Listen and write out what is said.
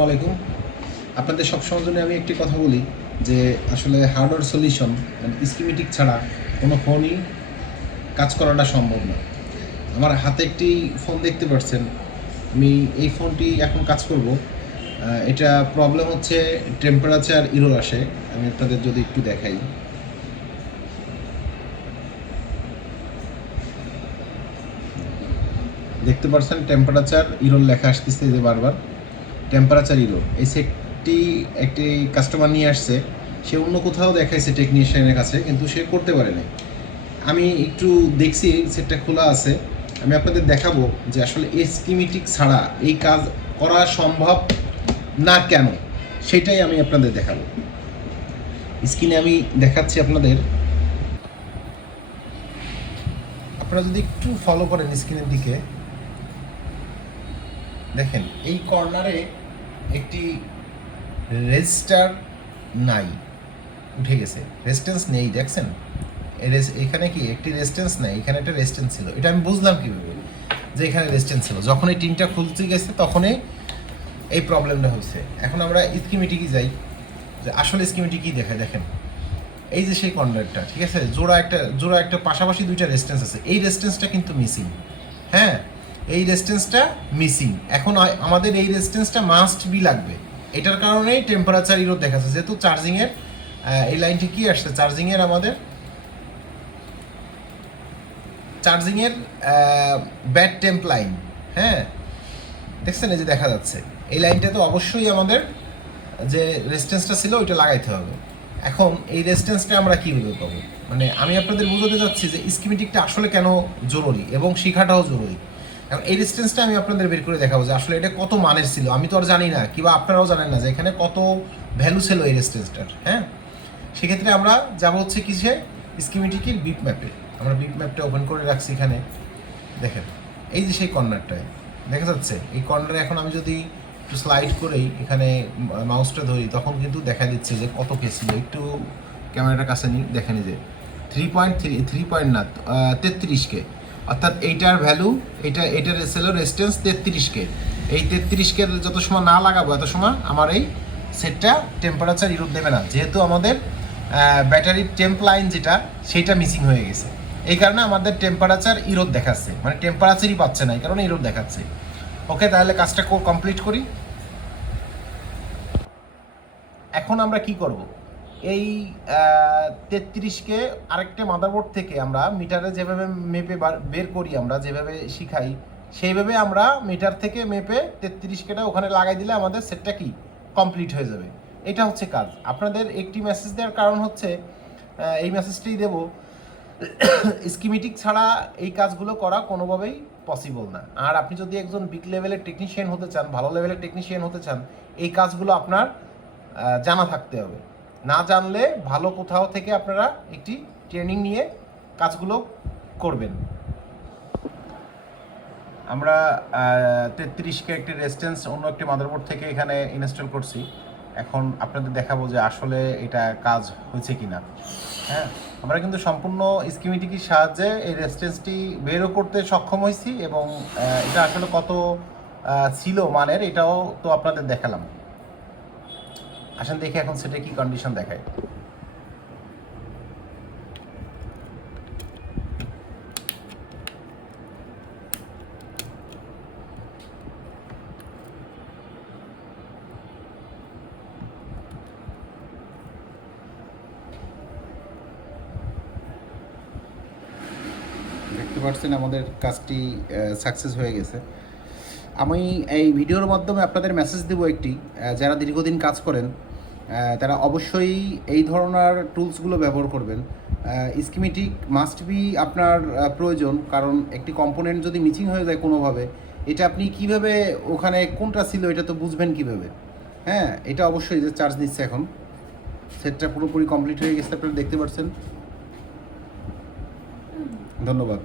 আসসালামু আলাইকুম। আপনাদের সবসময়ের জন্য আমি একটি কথা বলি যে আসলে হার্ডওয়্যার সলিউশন মানে স্কিমেটিক ছাড়া কোনো ফোনই কাজ করাটা সম্ভব না। আমার হাতে একটি ফোন দেখতে পাচ্ছেন। আমি এই ফোনটি এখন কাজ করব। এটা প্রবলেম হচ্ছে টেম্পারেচার ইরোর আসে। আমি আপনাদের যদি একটু দেখাই। দেখতে পাচ্ছেন টেম্পারেচার ইরোর লেখা আসতেছে যে বারবার। টেম্পারেচার ইরোর এই সেটটি একটি কাস্টমার নিয়ে আসছে, সে অন্য কোথাও দেখাইছে টেকনিশিয়ানের কাছে, কিন্তু সে করতে পারে নাই। আমি একটু দেখছি সেটটা খোলা আছে। আমি আপনাদের দেখাবো যে আসলে এসকিমেটিক ছাড়া এই কাজ করা সম্ভব না কেন, সেটাই আমি আপনাদের দেখাবো। স্ক্রিনে আমি দেখাচ্ছি আপনাদের। আপনারা যদি একটু ফলো করেন স্ক্রিনের দিকে, দেখেন, এই কর্নারে একটি রেজিস্টার নাই, উঠে গেছে। রেজিস্ট্যান্স নেই, দেখছেন? এখানে কি একটি রেজিস্ট্যান্স নেই? এখানে একটা রেজিস্ট্যান্স ছিল। এটা আমি বুঝলাম কীভাবে যে এখানে রেজিস্ট্যান্স ছিল। যখন এই টিনটা খুলতে গেছে, তখনই এই প্রবলেমটা হচ্ছে। এখন আমরা স্কিমেটিকই যাই। যে আসলে স্কিমেটি কি দেখায়? দেখেন। এই যে সেই কর্নারটা ঠিক আছে? জোড়া একটা জোড়া একটা পাশাপাশি দুইটা রেজিস্ট্যান্স আছে। এই রেজিস্ট্যান্সটা কিন্তু মিসিং হ্যাঁ? এই রেজিস্ট্যান্সটা মিসিং এখন আমাদের এই রেজিস্ট্যান্সটা মাস্ট বি লাগবে। এটার কারণেই টেম্পারেচার ইরো দেখাচ্ছে যেহেতু চার্জিংয়ের এই লাইনটি কি আসছে? চার্জিংয়ের আমাদের চার্জিংয়ের ব্যাড টেম্প লাইন হ্যাঁ? দেখছেন এই যে দেখা যাচ্ছে। এই লাইনটা তো অবশ্যই আমাদের যে রেজিস্ট্যান্সটা ছিল, ওইটা লাগাইতে হবে। এখন এই রেজিস্ট্যান্সটা আমরা কীভাবে পাবো? মানে আমি আপনাদের বোঝাতে চাচ্ছি যে স্কিমেটিকটা আসলে কেন জরুরি এবং শেখাটাও জরুরি। এখন এই রেজিস্ট্যান্সটা আমি আপনাদের বের করে দেখাবো যে আসলে এটা কত মানের ছিল। আমি তো আর জানি না, কিংবা আপনারাও জানেন না যে এখানে কত ভ্যালু ছিল এই রেজিস্ট্যান্সটার হ্যাঁ? সেক্ষেত্রে আমরা যাব হচ্ছে কিসে? স্কিমেটিকের বিপ ম্যাপে আমরা বিপ ম্যাপটা ওপেন করে রাখছি এখানে। দেখেন, এই যে সেই কর্নারটায় দেখা যাচ্ছে, এই কর্নারে এখন আমি যদি একটু স্লাইড করেই এখানে মাউসটা ধরি, তখন কিন্তু দেখা দিচ্ছে যে কত কে ছিল। একটু ক্যামেরাটার কাছে নিই দেখেন যে three point three three point না তেত্রিশ কে। অর্থাৎ এইটার ভ্যালু এটা এটার ছিল রেজিস্ট্যান্স তেত্রিশ কে। এই তেত্রিশ কে যত সময় না লাগাবো, এত সময় আমার এই সেটটা টেম্পারেচার ইরোড দেবে না। যেহেতু আমাদের ব্যাটারির টেম্প লাইন যেটা সেটা মিসিং হয়ে গেছে। এই কারণে আমাদের টেম্পারেচার ইরোড দেখাচ্ছে। মানে টেম্পারেচারই পাচ্ছে না, এই কারণে ইরোড দেখাচ্ছে। ওকে তাহলে কাজটা কমপ্লিট করি। এখন আমরা কি করব? এই তেত্রিশকে আরেকটা মাদারবোর্ড থেকে আমরা মিটারে যেভাবে মেপে বার- করি, আমরা যেভাবে শিখাই, সেইভাবে আমরা মিটার থেকে মেপে তেত্রিশ কেটা ওখানে লাগাই দিলে আমাদের সেটটা কি? কমপ্লিট হয়ে যাবে। এটা হচ্ছে কাজ। আপনাদের একটি মেসেজ দেওয়ার কারণ হচ্ছে এই মেসেজটাই দেব। স্কিমেটিক ছাড়া এই কাজগুলো করা কোনোভাবেই পসিবল না। আর আপনি যদি একজন বিগ লেভেলের টেকনিশিয়ান হতে চান, ভালো লেভেলের টেকনিশিয়ান হতে চান, এই কাজগুলো আপনার জানা থাকতে হবে। না জানলে ভালো কোথাও থেকে আপনারা একটি ট্রেনিং নিয়ে কাজগুলো করবেন। আমরা তেত্রিশকে একটি রেজিস্ট্যান্স অন্য একটি মাদারবোর্ড থেকে এখানে ইনস্টল করছি। এখন আপনাদের দেখাবো যে আসলে এটা কাজ হয়েছে কি না হ্যাঁ আমরা কিন্তু সম্পূর্ণ স্কিমেটিকের সাহায্যে এই রেজিস্ট্যান্সটি বেরও করতে সক্ষম হয়েছি এবং এটা আসলে কত ছিল মানের এটাও তো আপনাদের দেখালাম। আসেন দেখি এখন সেটা কি কন্ডিশন দেখায়? দেখতে আমাদের কাজটি সাকসেস হয়ে গেছে। আমি এই ভিডিওর মাধ্যমে আপনাদের মেসেজ দেবো একটি যারা দীর্ঘদিন কাজ করেন তারা অবশ্যই এই ধরনের টুলসগুলো ব্যবহার করবেন। স্কিমেটিক মাস্ট বি আপনার প্রয়োজন। কারণ একটি কম্পোনেন্ট যদি মিচিং হয়ে যায় কোনোভাবে, এটা আপনি কীভাবে, ওখানে কোনটা ছিল এটা তো বুঝবেন কীভাবে। হ্যাঁ এটা অবশ্যই যে চার্জ নিচ্ছে এখন। সেটটা পুরোপুরি কমপ্লিট হয়ে গেছে, আপনারা দেখতে পাচ্ছেন ধন্যবাদ।